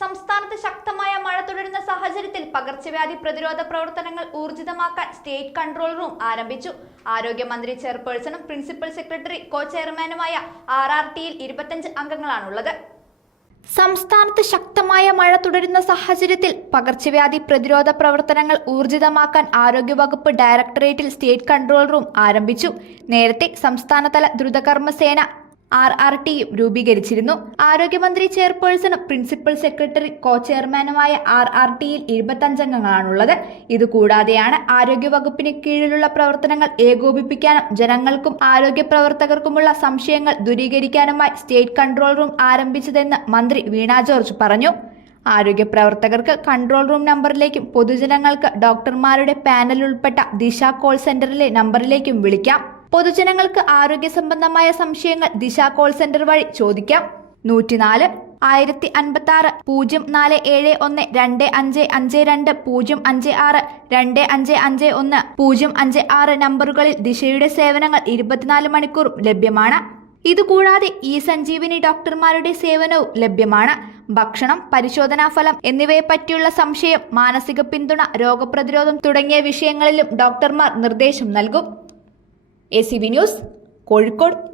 സംസ്ഥാനത്ത് ശക്തമായ മഴ തുടരുന്ന സാഹചര്യത്തിൽ പകർച്ചവ്യാധി പ്രതിരോധ പ്രവർത്തനങ്ങൾ ഊർജിതമാക്കാൻ സ്റ്റേറ്റ് കൺട്രോൾ റൂം ആരംഭിച്ചു. ആരോഗ്യമന്ത്രി ചെയർപേഴ്സണും പ്രിൻസിപ്പൽ സെക്രട്ടറി കോ ചെയർമാനുമായ ആർ ആർ ടിയിൽ ഇരുപത്തഞ്ച് അംഗങ്ങളാണുള്ളത്. സംസ്ഥാനത്ത് ശക്തമായ മഴ തുടരുന്ന സാഹചര്യത്തിൽ പകർച്ചവ്യാധി പ്രതിരോധ പ്രവർത്തനങ്ങൾ ഊർജിതമാക്കാൻ ആരോഗ്യവകുപ്പ് ഡയറക്ടറേറ്റിൽ സ്റ്റേറ്റ് കൺട്രോൾ റൂം ആരംഭിച്ചു. നേരത്തെ സംസ്ഥാനതല ദ്രുതകർമ്മസേന ആർ ആർ ടിയും രൂപീകരിച്ചിരുന്നു. ആരോഗ്യമന്ത്രി ചെയർപേഴ്സണും പ്രിൻസിപ്പൽ സെക്രട്ടറി കോ ചെയർമാനുമായ ആർ ആർ ടിയിൽ ഇരുപത്തഞ്ചംഗങ്ങളാണുള്ളത്. ഇതുകൂടാതെയാണ് ആരോഗ്യവകുപ്പിന് കീഴിലുള്ള പ്രവർത്തനങ്ങൾ ഏകോപിപ്പിക്കാനും ജനങ്ങൾക്കും ആരോഗ്യ പ്രവർത്തകർക്കുമുള്ള സംശയങ്ങൾ ദൂരീകരിക്കാനുമായി സ്റ്റേറ്റ് കൺട്രോൾ റൂം ആരംഭിച്ചതെന്ന് മന്ത്രി വീണ ജോർജ് പറഞ്ഞു. ആരോഗ്യ പ്രവർത്തകർക്ക് കൺട്രോൾ റൂം നമ്പറിലേക്കും പൊതുജനങ്ങൾക്ക് ഡോക്ടർമാരുടെ പാനൽ ഉൾപ്പെട്ട ദിശ കോൾ സെന്ററിലെ നമ്പറിലേക്കും വിളിക്കാം. പൊതുജനങ്ങൾക്ക് ആരോഗ്യ സംബന്ധമായ സംശയങ്ങൾ ദിശ കോൾ സെന്റർ വഴി ചോദിക്കാം. നൂറ്റിനാല് ആയിരത്തി അൻപത്തി ആറ് പൂജ്യം നാല് ഏഴ് ഒന്ന് രണ്ട് അഞ്ച് അഞ്ച് രണ്ട് പൂജ്യം അഞ്ച് ആറ് രണ്ട് അഞ്ച് അഞ്ച് ഒന്ന് പൂജ്യം അഞ്ച് ആറ് നമ്പറുകളിൽ ദിശയുടെ സേവനങ്ങൾ ഇരുപത്തിനാല് മണിക്കൂറും ലഭ്യമാണ്. ഇതുകൂടാതെ ഈ സഞ്ജീവിനി ഡോക്ടർമാരുടെ സേവനവും ലഭ്യമാണ്. ഭക്ഷണം പരിശോധനാ ഫലം എന്നിവയെ പറ്റിയുള്ള സംശയം മാനസിക പിന്തുണ രോഗപ്രതിരോധം തുടങ്ങിയ വിഷയങ്ങളിലും ഡോക്ടർമാർ നിർദ്ദേശം നൽകും. as you know, cold.